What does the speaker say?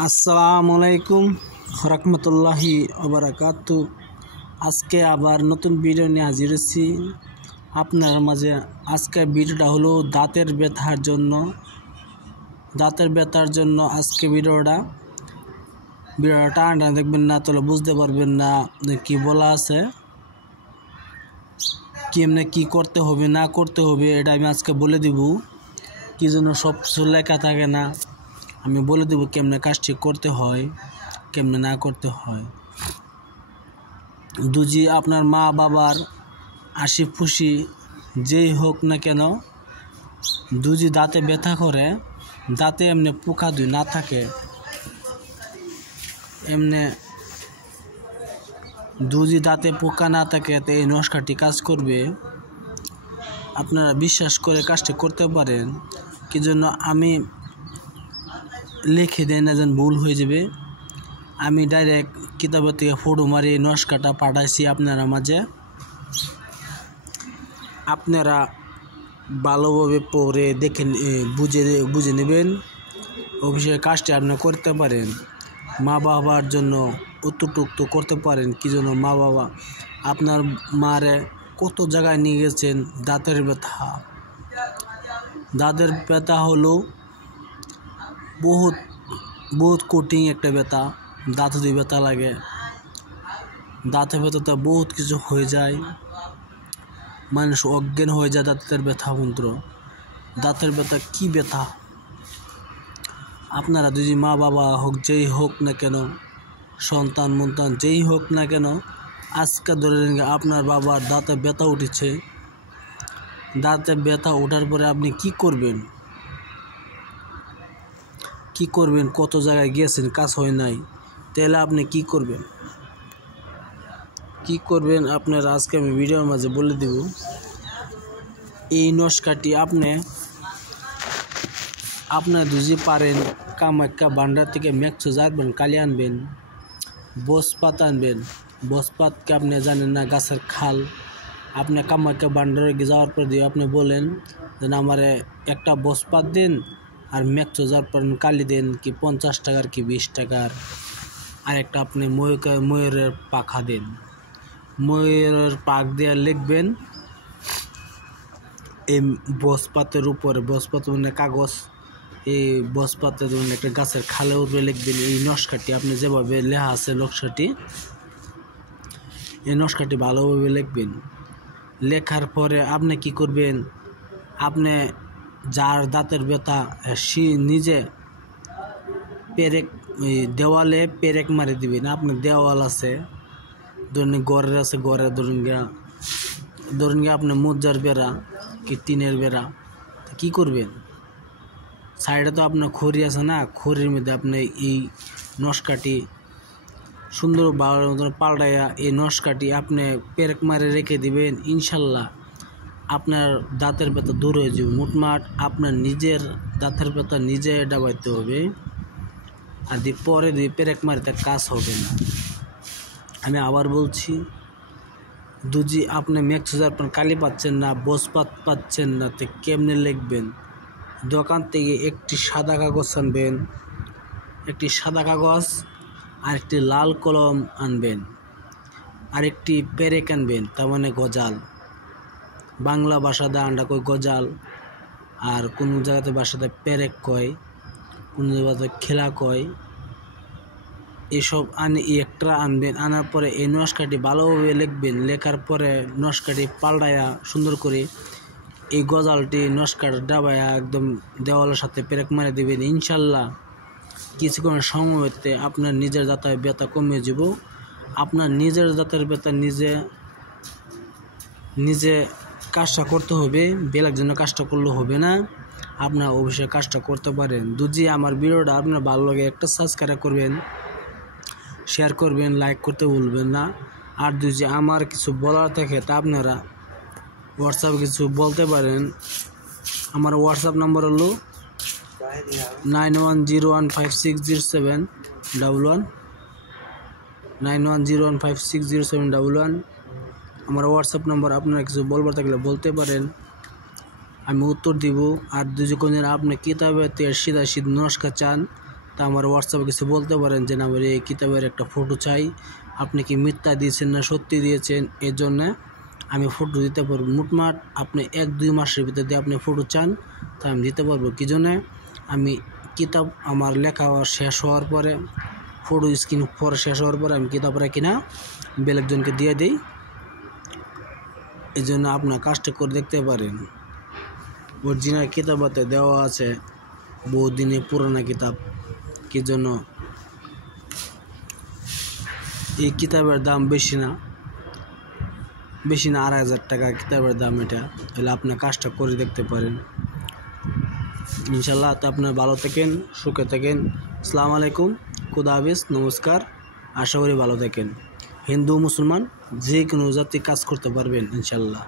আসসালামু আলাইকুম রহমতুল্লাহি ওবারাকাতু। আজকে আবার নতুন ভিডিও নিয়ে হাজির হয়েছি আপনার মাঝে। আজকে ভিডিওটা হলো দাঁতের ব্যথার জন্য আজকে ভিডিওটা টানা দেখবেন না, তাহলে বুঝতে পারবেন না কি বলা আছে, কেমনে কি করতে হবে না করতে হবে। এটা আমি আজকে বলে দিব। কি জন্য সব কিছু লেখা থাকে না, আমি বলে দেব কেমনে কাজটি করতে হয়, কেমনে না করতে হয়। দুজি আপনার মা বাবার হাসি খুশি যেই হোক না কেন, দুজি দাঁতে ব্যথা করে, দাঁতে এমনি পোকা দুই না থাকে, এমনি দুজি দাঁতে পোকা না থাকে, তো এই নস্কাটি কাজ করবে। আপনারা বিশ্বাস করে কাজটি করতে পারেন। কি জন্য আমি লিখে দেয় না, যেন ভুল হয়ে যাবে। আমি ডাইরেক্ট কিতাবের থেকে ফটো মারি নস্কাটা পাঠাইছি আপনারা মাঝে। আপনারা ভালোভাবে পড়ে দেখে বুঝে নেবেন, অফিসের কাজটি আপনি করতে পারেন। মা বাবার জন্য উত্তরটুক্ত করতে পারেন। কি জন্য মা বাবা আপনার মারে কত জায়গায় নিয়ে গেছেন। দাঁতের ব্যথা হলো বহুত কঠিন একটা ব্যথা। দাঁতে দিয়ে ব্যথা লাগে, দাঁতের ব্যথাতে বহুত কিছু হয়ে যায়, মানুষ অজ্ঞান হয়ে যায়। দাঁতের ব্যথা মন্ত্র, দাঁতের ব্যথা কি ব্যথা। আপনারা যদি মা বাবা হোক, যেই হোক না কেন, সন্তান মন্তান যেই হোক না কেন, আজকে ধরে আপনার বাবার দাঁতে ব্যথা উঠেছে। দাঁতে ব্যথা ওঠার পরে আপনি কি করবেন? কত জায়গায় গিয়েছেন, কাজ হয় নাই, তাহলে আপনি কি করবেন আপনার আজকে আমি ভিডিওর মাঝে বলে দেব। এই নস্কাটি আপনার যদি পারেন, কামাখ্যা ভান্ডার থেকে মেক্সো যাবেন, কালি আনবেন, বসপাত আনবেন। বসপাতকে আপনি জানেন না, গাছের খাল। আপনি কামাখ্যা ভান্ডারে যাওয়ার পর দিয়ে আপনি বলেন যেন আমারে একটা বসপাত দিন, আর মেক্সো যাওয়ার পর কালি দেন, কি 50 টাকার কি 20 টাকার। আর একটা আপনি ময়ূরের পাখা দেন, ময়ূরের পাখ দিয়ে লিখবেন এই বসপাতের উপরে। বসপাত মানে কাগজ, এই বসপাতের একটা গাছের খালের উপরে লিখবেন এই নস্কাটি। আপনি যেভাবে লেখা আছে নকশাটি, এই নস্কাটি ভালোভাবে লিখবেন। লেখার পরে আপনি কি করবেন, আপনি যার দাঁতের ব্যথা সে নিজে দেওয়ালে পেরেক মারি দিবেন। আপনি দেওয়াল আছে, ধরুন ঘরের আছে, ঘরে ধরুন গিয়ে আপনি মুদ্রার বেড়া কি টিনের বেড়া, কি করবেন, সাইডে তো আপনার খড়ি আছে না, খড়ির মধ্যে আপনি এই নস্কাটি সুন্দর ভালো মতন পাল্টাইয়া এই নস্কাটি আপনি পেরেক মারে রেখে দিবেন। ইনশাল্লাহ আপনার দাঁতের ব্যথা দূর হয়ে যাবে। মোটমাট আপনার নিজের দাঁতের ব্যথা নিজে ডাবাইতে হবে, আর পরে পেরেক মারিতে কাজ হবে না। আমি আবার বলছি, দুজি আপনি মেক্সো যার কালি পাচ্ছেন না, বসপাত পাচ্ছেন না, তো কেমনে লিখবেন? দোকান থেকে একটি সাদা কাগজ আনবেন, একটি সাদা কাগজ আর একটি লাল কলম আনবেন, আর একটি পেরেক আনবেন, তার মানে গজাল। বাংলা ভাষাতে আন্ডা কয় গজাল, আর কোনো জায়গাতে ভাষাতে পেরেক কয়, কোনো জায়গাতে খেলা কয়। এসব একটা আনবেন। আনার পরে এই নস্কাটি ভালোভাবে লিখবেন। লেখার পরে নস্কাটি পাল্টায়া সুন্দর করে এই গজালটি নস্কার ডাবায়া একদম দেওয়ালের সাথে পেরেক মারে দেবেন। ইনশাল্লাহ কিছুক্ষণ সময় হতে আপনার নিজের দাঁতের ব্যথা কমে যাব। আপনার নিজের দাঁতের ব্যথা নিজে কাজটা করতে হবে, বেলার জন্য কাজটা করলে হবে না। আপনার অবশ্যই কাজটা করতে পারেন। যদি আমার ভিডিওটা আপনার ভালো লাগে, একটা সাবস্ক্রাইব করবেন, শেয়ার করবেন, লাইক করতে ভুলবেন না। আর যদি আমার কিছু বলার থাকে তা আপনারা হোয়াটসঅ্যাপে কিছু বলতে পারেন। আমার হোয়াটসঅ্যাপ নাম্বার হলো 9101560711 9101560711। আমার হোয়াটসঅ্যাপ নাম্বার। আপনারা কিছু বলবার থাকলে বলতে পারেন, আমি উত্তর দিব। আর যদি কোনদিন আপনি কিতাবে সিধা নস্কা চান, তা আমার হোয়াটসঅ্যাপে কিছু বলতে পারেন যে না আমার এই কিতাবের একটা ফটো চাই, আপনি কি মিথ্যা দিয়েছেন না সত্যি দিয়েছেন, এর জন্যে আমি ফটো দিতে পারবো। মোটমাট আপনি 1-2 মাসের ভিতরে দিয়ে আপনি ফটো চান তা আমি দিতে পারবো। কী জন্যে আমি কিতাব আমার লেখা শেষ হওয়ার পরে, ফটো স্ক্রিন পরে শেষ হওয়ার পরে আমি কিতাবটা কিনা বেলেকজনকে দিয়ে দিই। এই জন্য আপনার কাজটা করে দেখতে পারেন। অরিজিনাল কিতাবতে দেওয়া আছে বহু দিনের পুরানা কিতাব, কি জন্য এই কিতাবের দাম বেশি না 2,500 টাকা কিতাবের দাম। এটা তাহলে আপনার কাজটা করে দেখতে পারেন ইনশাল্লাহ। তো আপনার ভালো থাকেন, সুখে থাকেন। আসসালামু আলাইকুম, খুদা হাফেজ, নমস্কার। আশা করি ভালো থাকেন। হিন্দু মুসলমান যে কোনো জাতি কাজ করতে পারবেন ইনশাল্লাহ।